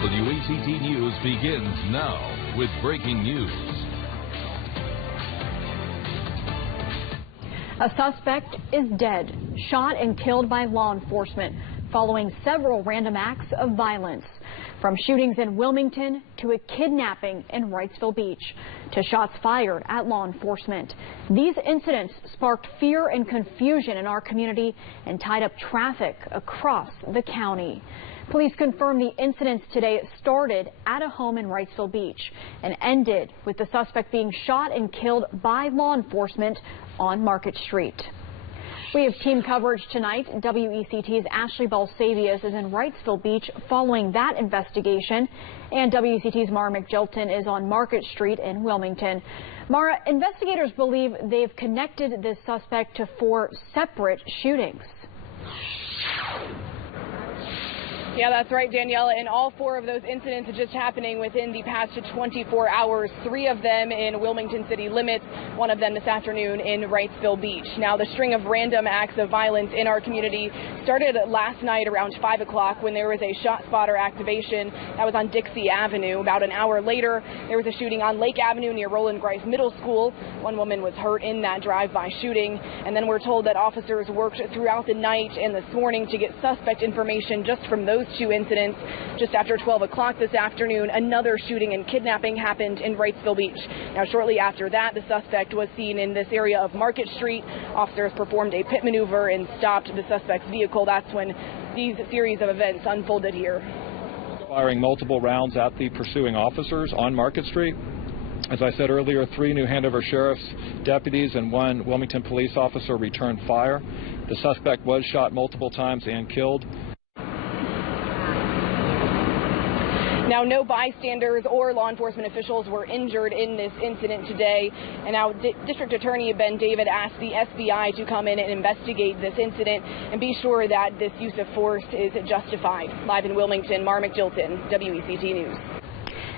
WECT News begins now with breaking news. A suspect is dead, shot and killed by law enforcement following several random acts of violence. From shootings in Wilmington to a kidnapping in Wrightsville Beach to shots fired at law enforcement. These incidents sparked fear and confusion in our community and tied up traffic across the county. Police confirm the incidents today started at a home in Wrightsville Beach and ended with the suspect being shot and killed by law enforcement on Market Street. We have team coverage tonight. WECT's Ashley Balsavius is in Wrightsville Beach following that investigation. And WECT's Mara McJilton is on Market Street in Wilmington. Mara, investigators believe they've connected this suspect to 4 separate shootings. Yeah, that's right, Daniela. And all 4 of those incidents are just happening within the past 24 hours. 3 of them in Wilmington city limits, 1 of them this afternoon in Wrightsville Beach. Now, the string of random acts of violence in our community started last night around 5 o'clock when there was a shot spotter activation that was on Dixie Avenue. About an hour later, there was a shooting on Lake Avenue near Roland Grice Middle School. 1 woman was hurt in that drive-by shooting. And then we're told that officers worked throughout the night and this morning to get suspect information just from those 2 incidents. Just after 12 o'clock this afternoon, another shooting and kidnapping happened in Wrightsville Beach. Now, shortly after that, the suspect was seen in this area of Market Street. Officers performed a pit maneuver and stopped the suspect's vehicle. That's when these series of events unfolded here. Firing multiple rounds at the pursuing officers on Market Street. As I said earlier, 3 New Hanover Sheriff's deputies and 1 Wilmington police officer returned fire. The suspect was shot multiple times and killed. Now, no bystanders or law enforcement officials were injured in this incident today. And now District Attorney Ben David asked the FBI to come in and investigate this incident and be sure that this use of force is justified. Live in Wilmington, Mara McJilton, WECT News.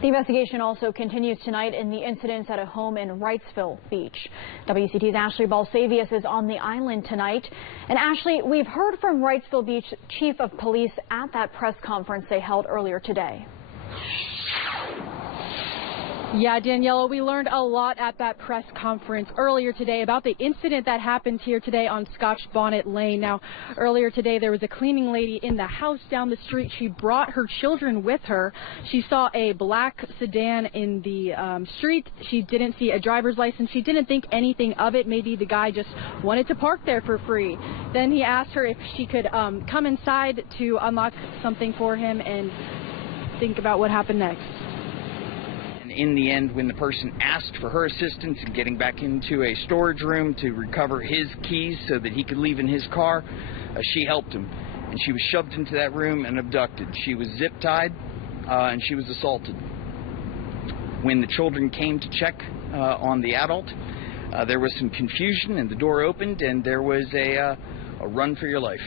The investigation also continues tonight in the incidents at a home in Wrightsville Beach. WECT's Ashley Balsavius is on the island tonight. And Ashley, we've heard from Wrightsville Beach Chief of Police at that press conference they held earlier today. Yeah, Daniela, we learned a lot at that press conference earlier today about the incident that happened here today on Scotch Bonnet Lane. Now, earlier today, there was a cleaning lady in the house down the street. She brought her children with her. She saw a black sedan in the street. She didn't see a driver's license. She didn't think anything of it. Maybe the guy just wanted to park there for free. Then he asked her if she could come inside to unlock something for him and think about what happened next. In the end, when the person asked for her assistance in getting back into a storage room to recover his keys so that he could leave in his car, she helped him. And she was shoved into that room and abducted. She was zip-tied and she was assaulted. When the children came to check on the adult, there was some confusion and the door opened and there was a run for your life.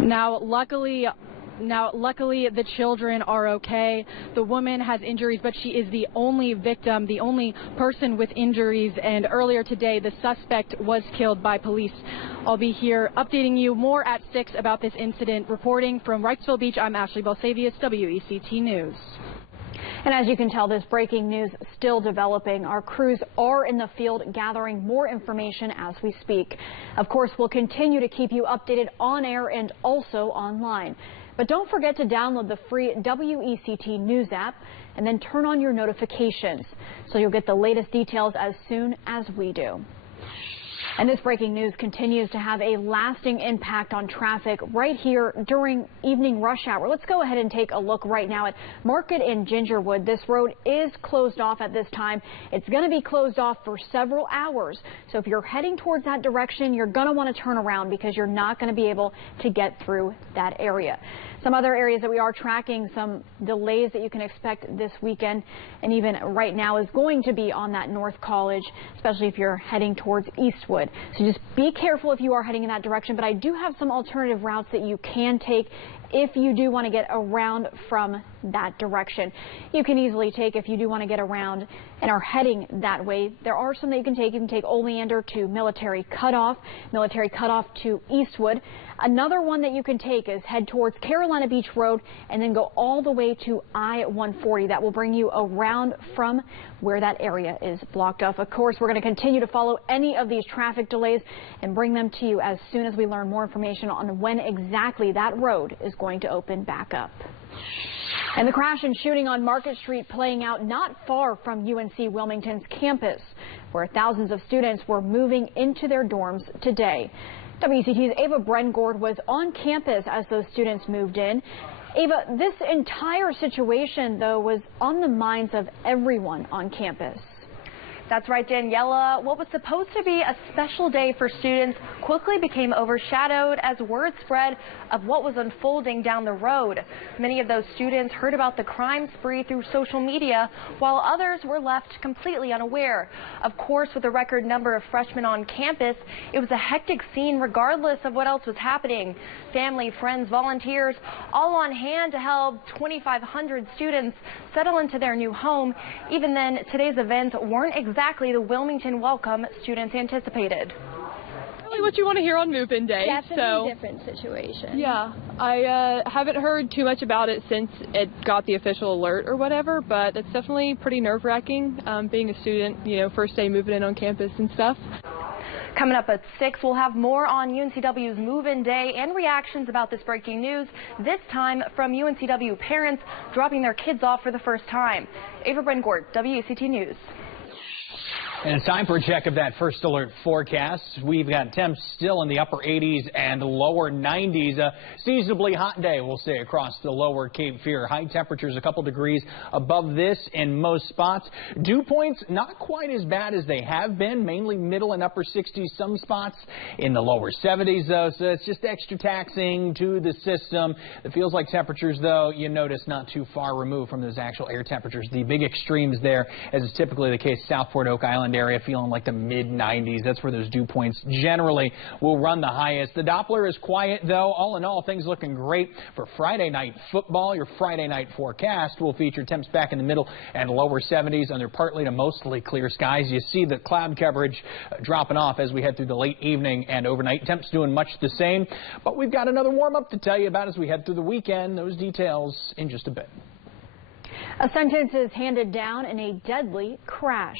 Now, luckily, the children are okay. The woman has injuries, but she is the only victim, the only person with injuries. And earlier today, the suspect was killed by police. I'll be here updating you more at 6 about this incident. Reporting from Wrightsville Beach, I'm Ashley Balsavius, WECT News. And as you can tell, this breaking news still developing. Our crews are in the field gathering more information as we speak. Of course, we'll continue to keep you updated on air and also online. But don't forget to download the free WECT News app and then turn on your notifications so you'll get the latest details as soon as we do. And this breaking news continues to have a lasting impact on traffic right here during evening rush hour. Let's go ahead and take a look right now at Market in Gingerwood. This road is closed off at this time. It's going to be closed off for several hours. So if you're heading towards that direction, you're going to want to turn around because you're not going to be able to get through that area. Some other areas that we are tracking some delays that you can expect this weekend and even right now is going to be on that North College, especially if you're heading towards Eastwood. So just be careful if you are heading in that direction, but I do have some alternative routes that you can take if you do want to get around from that direction. You can easily take, if you do want to get around and are heading that way, there are some that you can take. You can take Oleander to Military Cutoff to Eastwood. Another one that you can take is head towards Carolina Beach Road and then go all the way to I-140. That will bring you around from where that area is blocked off. Of course, we're going to continue to follow any of these traffic delays and bring them to you as soon as we learn more information on when exactly that road is going to open back up. And the crash and shooting on Market Street playing out not far from UNC Wilmington's campus, where thousands of students were moving into their dorms today. WECT's Ava Brengord was on campus as those students moved in. Ava, this entire situation, though, was on the minds of everyone on campus. That's right, Daniela. What was supposed to be a special day for students quickly became overshadowed as word spread of what was unfolding down the road. Many of those students heard about the crime spree through social media, while others were left completely unaware. Of course, with a record number of freshmen on campus, it was a hectic scene regardless of what else was happening. Family, friends, volunteers, all on hand to help 2,500 students settle into their new home. Even then, today's events weren't exactly the Wilmington welcome students anticipated. Really what you want to hear on move-in day. Definitely a different situation. Yeah, I haven't heard too much about it since it got the official alert or whatever, but it's definitely pretty nerve-wracking being a student, first day moving in on campus and stuff. Coming up at 6, we'll have more on UNCW's move-in day and reactions about this breaking news, this time from UNCW parents dropping their kids off for the first time. Ava Brengord, WECT News. And it's time for a check of that first alert forecast. We've got temps still in the upper 80s and lower 90s. A seasonably hot day, we'll say, across the lower Cape Fear. High temperatures a couple degrees above this in most spots. Dew points not quite as bad as they have been, mainly middle and upper 60s, some spots in the lower 70s, though, so it's just extra taxing to the system. It feels like temperatures, though, you notice not too far removed from those actual air temperatures. The big extremes there, as is typically the case, South Fort Oak Island area feeling like the mid-90s. That's where those dew points generally will run the highest. The Doppler is quiet, though. All in all, things looking great for Friday night football. Your Friday night forecast will feature temps back in the middle and lower 70s under partly to mostly clear skies. You see the cloud coverage dropping off as we head through the late evening and overnight. Temps doing much the same, but we've got another warm-up to tell you about as we head through the weekend. Those details in just a bit. A sentence is handed down in a deadly crash.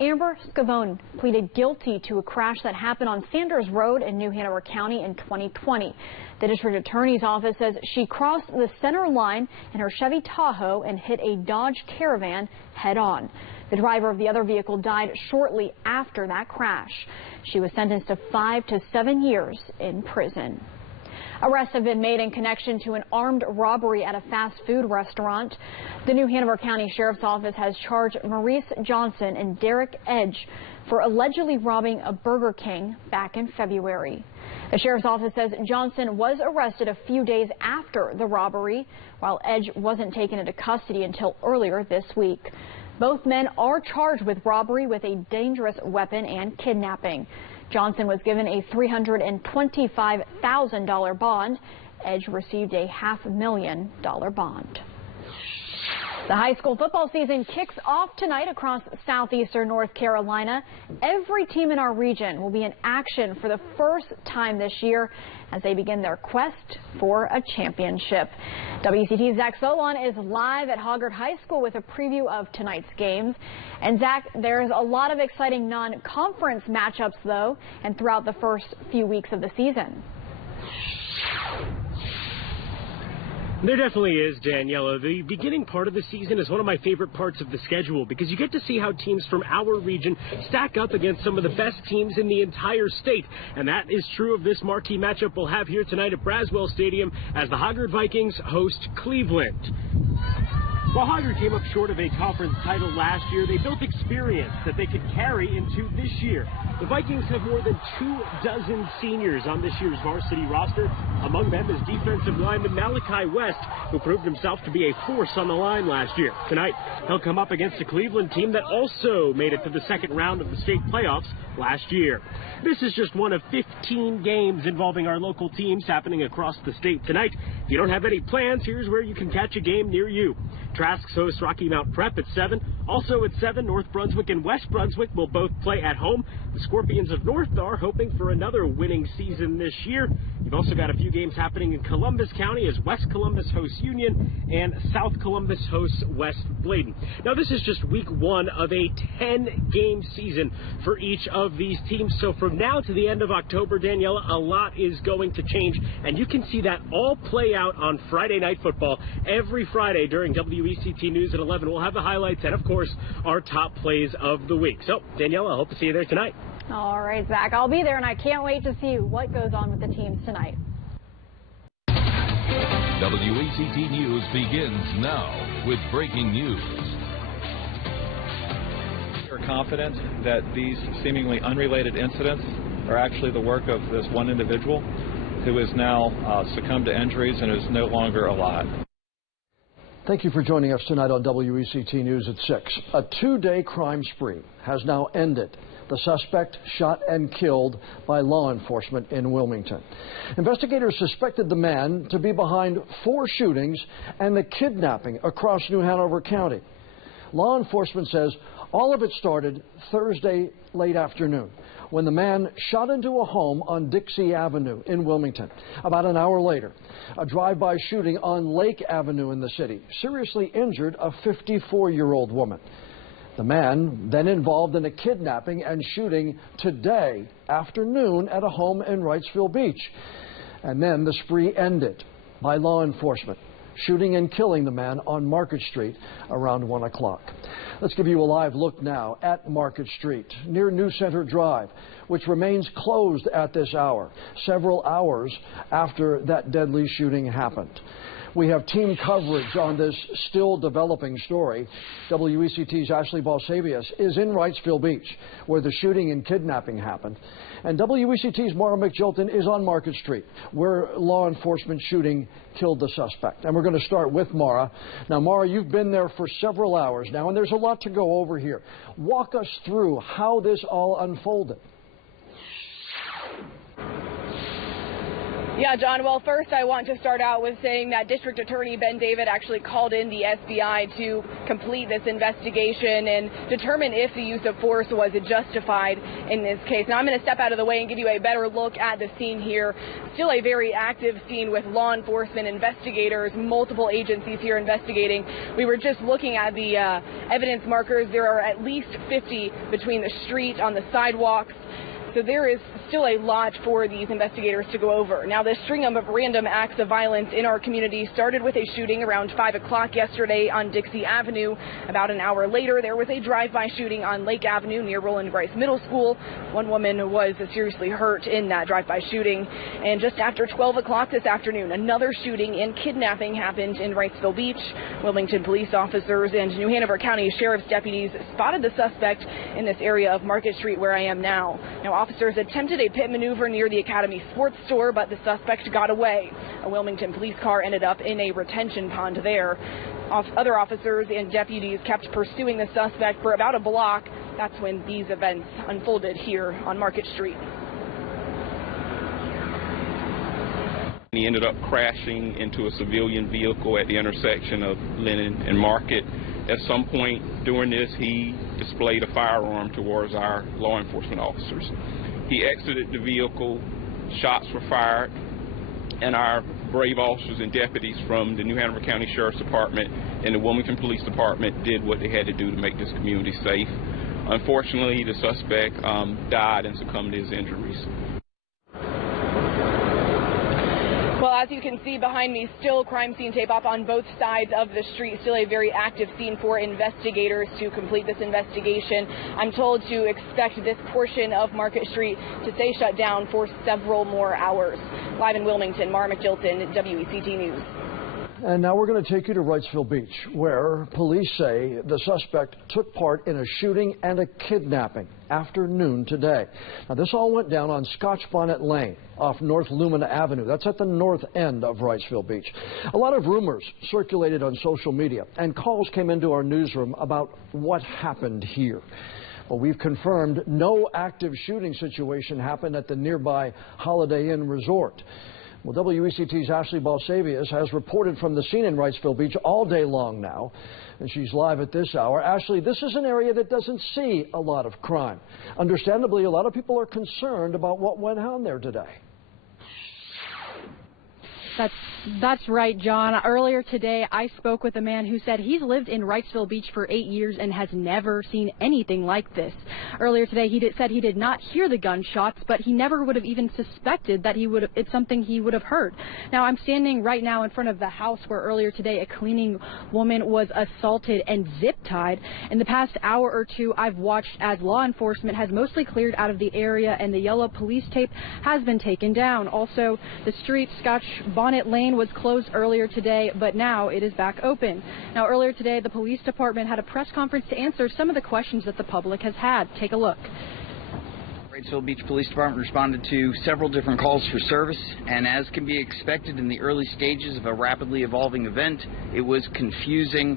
Amber Scavone pleaded guilty to a crash that happened on Sanders Road in New Hanover County in 2020. The district attorney's office says she crossed the center line in her Chevy Tahoe and hit a Dodge Caravan head-on. The driver of the other vehicle died shortly after that crash. She was sentenced to 5 to 7 years in prison. Arrests have been made in connection to an armed robbery at a fast food restaurant. The New Hanover County Sheriff's Office has charged Maurice Johnson and Derek Edge for allegedly robbing a Burger King back in February. The Sheriff's Office says Johnson was arrested a few days after the robbery, while Edge wasn't taken into custody until earlier this week. Both men are charged with robbery with a dangerous weapon and kidnapping. Johnson was given a $325,000 bond. Edge received a $500,000 bond. The high school football season kicks off tonight across southeastern North Carolina. Every team in our region will be in action for the first time this year as they begin their quest for a championship. WECT's Zach Solon is live at Hoggard High School with a preview of tonight's games. And Zach, there's a lot of exciting non-conference matchups, though, and throughout the first few weeks of the season. There definitely is, Daniela. The beginning part of the season is one of my favorite parts of the schedule because you get to see how teams from our region stack up against some of the best teams in the entire state. And that is true of this marquee matchup we'll have here tonight at Braswell Stadium as the Hoggard Vikings host Cleveland. While Hoggard came up short of a conference title last year, they built experience that they could carry into this year. The Vikings have more than 24 seniors on this year's varsity roster. Among them is defensive lineman Malachi West, who proved himself to be a force on the line last year. Tonight, he'll come up against a Cleveland team that also made it to the second round of the state playoffs last year. This is just one of 15 games involving our local teams happening across the state tonight. If you don't have any plans, here's where you can catch a game near you. Trask's host Rocky Mount Prep at 7. Also at 7, North Brunswick and West Brunswick will both play at home. The Scorpions of North are hoping for another winning season this year. You've also got a few games happening in Columbus County as West Columbus hosts Union and South Columbus hosts West Bladen. Now, this is just week one of a 10-game season for each of these teams. So from now to the end of October, Daniela, a lot is going to change. And you can see that all play out on Friday Night Football every Friday during WECT News at 11. We'll have the highlights and, of course, our top plays of the week. So, Daniela, I hope to see you there tonight. All right, Zach, I'll be there, and I can't wait to see what goes on with the teams tonight. WECT News begins now with breaking news. We are confident that these seemingly unrelated incidents are actually the work of this one individual who is now succumbed to injuries and is no longer alive. Thank you for joining us tonight on WECT News at 6. A two-day crime spree has now ended. The suspect shot and killed by law enforcement in Wilmington. Investigators suspected the man to be behind 4 shootings and the kidnapping across New Hanover County. Law enforcement says all of it started Thursday late afternoon when the man shot into a home on Dixie Avenue in Wilmington. About an hour later, a drive-by shooting on Lake Avenue in the city seriously injured a 54-year-old woman. The man then involved in a kidnapping and shooting today afternoon at a home in Wrightsville Beach. And then the spree ended by law enforcement shooting and killing the man on Market Street around 1 o'clock. Let's give you a live look now at Market Street near New Center Drive, which remains closed at this hour, several hours after that deadly shooting happened. We have team coverage on this still developing story. WECT's Ashley Balsavius is in Wrightsville Beach, where the shooting and kidnapping happened. And WECT's Mara McJilton is on Market Street, where law enforcement shooting killed the suspect. And we're going to start with Mara. Now, Mara, you've been there for several hours now, and there's a lot to go over here. Walk us through how this all unfolded. Yeah, John, well, first I want to start out with saying that District Attorney Ben David actually called in the FBI to complete this investigation and determine if the use of force was justified in this case. Now, I'm going to step out of the way and give you a better look at the scene here. Still a very active scene with law enforcement, investigators, multiple agencies here investigating. We were just looking at the evidence markers. There are at least 50 between the street, on the sidewalks. So there is still a lot for these investigators to go over. Now, this string of random acts of violence in our community started with a shooting around 5 o'clock yesterday on Dixie Avenue. About an hour later, there was a drive-by shooting on Lake Avenue near Roland Grice Middle School. One woman was seriously hurt in that drive-by shooting. And just after 12 o'clock this afternoon, another shooting and kidnapping happened in Wrightsville Beach. Wilmington police officers and New Hanover County Sheriff's deputies spotted the suspect in this area of Market Street where I am now. Now, officers attempted a pit maneuver near the Academy Sports Store, but the suspect got away. A Wilmington police car ended up in a retention pond there. Other officers and deputies kept pursuing the suspect for about a block. That's when these events unfolded here on Market Street. He ended up crashing into a civilian vehicle at the intersection of Lennon and Market. At some point during this, he displayed a firearm towards our law enforcement officers. He exited the vehicle, shots were fired, and our brave officers and deputies from the New Hanover County Sheriff's Department and the Wilmington Police Department did what they had to do to make this community safe. Unfortunately, the suspect died and succumbed to his injuries. Well, as you can see behind me, still crime scene tape up on both sides of the street. Still a very active scene for investigators to complete this investigation. I'm told to expect this portion of Market Street to stay shut down for several more hours. Live in Wilmington, Mara McJilton, WECT News. And now we're going to take you to Wrightsville Beach, where police say the suspect took part in a shooting and a kidnapping after noon today. Now, this all went down on Scotch Bonnet Lane off North Lumina Avenue. That's at the north end of Wrightsville Beach. A lot of rumors circulated on social media, and calls came into our newsroom about what happened here. Well, we've confirmed no active shooting situation happened at the nearby Holiday Inn Resort. Well, WECT's Ashley Balsavius has reported from the scene in Wrightsville Beach all day long now, and she's live at this hour. Ashley, this is an area that doesn't see a lot of crime. Understandably, a lot of people are concerned about what went on there today. That's right, John. Earlier today, I spoke with a man who said he's lived in Wrightsville Beach for 8 years and has never seen anything like this. Earlier today, said he did not hear the gunshots, but he never would have even suspected that it's something he would have heard. Now, I'm standing right now in front of the house where earlier today a cleaning woman was assaulted and zip-tied. In the past hour or two, I've watched as law enforcement has mostly cleared out of the area and the yellow police tape has been taken down. Also, the street Scotch Bonnet Lane was closed earlier today, but now it is back open. Now, earlier today, the police department had a press conference to answer some of the questions that the public has had. Take a look. Wrightsville Beach Police Department responded to several different calls for service, and as can be expected in the early stages of a rapidly evolving event, it was confusing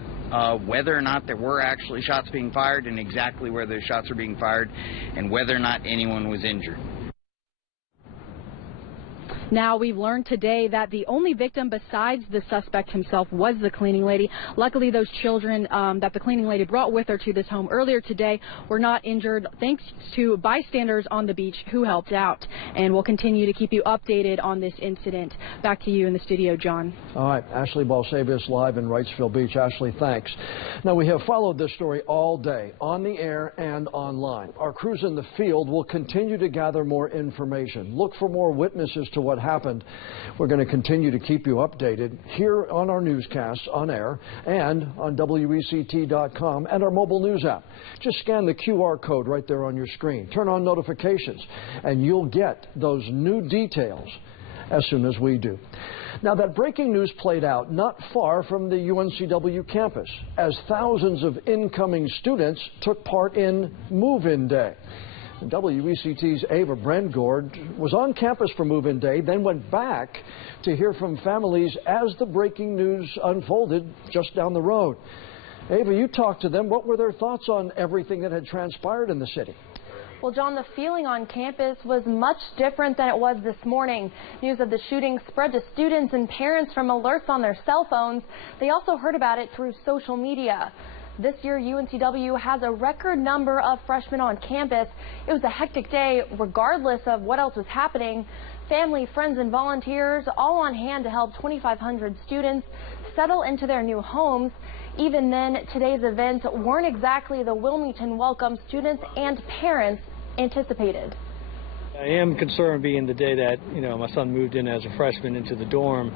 whether or not there were actually shots being fired and exactly where those shots were being fired and whether or not anyone was injured. Now, we've learned today that the only victim besides the suspect himself was the cleaning lady. Luckily, those children that the cleaning lady brought with her to this home earlier today were not injured, thanks to bystanders on the beach who helped out. And we'll continue to keep you updated on this incident. Back to you in the studio, John. All right, Ashley Balsavius live in Wrightsville Beach. Ashley, thanks. Now, we have followed this story all day, on the air and online. Our crews in the field will continue to gather more information, look for more witnesses to what happened. We're going to continue to keep you updated here on our newscasts on air and on WECT.com and our mobile news app. Just scan the QR code right there on your screen. Turn on notifications, and you'll get those new details as soon as we do. Now, that breaking news played out not far from the UNCW campus as thousands of incoming students took part in move-in day. WECT's Ava Brandgord was on campus for move-in day, then went back to hear from families as the breaking news unfolded just down the road. Ava, you talked to them. What were their thoughts on everything that had transpired in the city? Well, John, the feeling on campus was much different than it was this morning. News of the shooting spread to students and parents from alerts on their cell phones. They also heard about it through social media. This year, UNCW has a record number of freshmen on campus. It was a hectic day, regardless of what else was happening. Family, friends, and volunteers all on hand to help 2,500 students settle into their new homes. Even then, today's events weren't exactly the Wilmington welcome students and parents anticipated. I am concerned being the day that, my son moved in as a freshman into the dorm,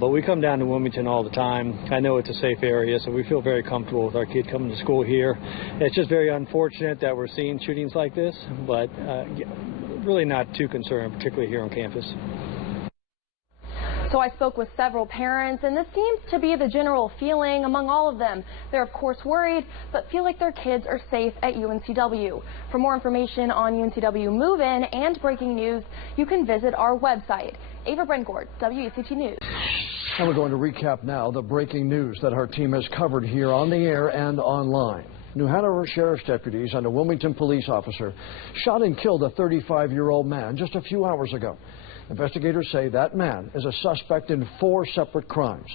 but we come down to Wilmington all the time. I know it's a safe area, so we feel very comfortable with our kid coming to school here. It's just very unfortunate that we're seeing shootings like this, but really not too concerned, particularly here on campus. So I spoke with several parents, and this seems to be the general feeling among all of them. They're, of course, worried, but feel like their kids are safe at UNCW. For more information on UNCW move-in and breaking news, you can visit our website. Ava Brandgord, WECT News. And we're going to recap now the breaking news that our team has covered here on the air and online. New Hanover Sheriff's deputies and a Wilmington police officer shot and killed a 35-year-old man just a few hours ago. Investigators say that man is a suspect in 4 separate crimes.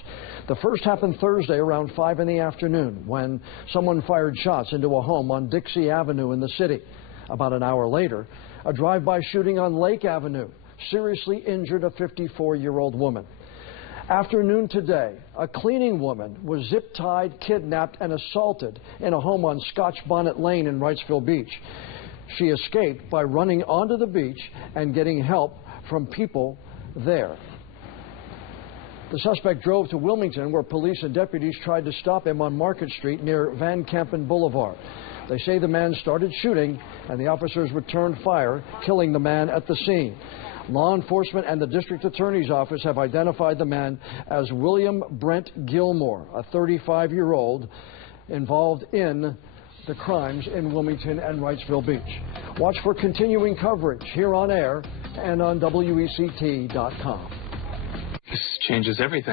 The first happened Thursday around 5 in the afternoon when someone fired shots into a home on Dixie Avenue in the city. About an hour later, a drive-by shooting on Lake Avenue seriously injured a 54-year-old woman. Afternoon today, a cleaning woman was zip-tied, kidnapped, and assaulted in a home on Scotch Bonnet Lane in Wrightsville Beach. She escaped by running onto the beach and getting help from people there. The suspect drove to Wilmington, where police and deputies tried to stop him on Market Street near Van Kampen Boulevard. They say the man started shooting, and the officers returned fire, killing the man at the scene. Law enforcement and the district attorney's office have identified the man as William Brent Gilmore, a 35-year-old involved in the crimes in Wilmington and Wrightsville Beach. Watch for continuing coverage here on air and on WECT.com. This changes everything.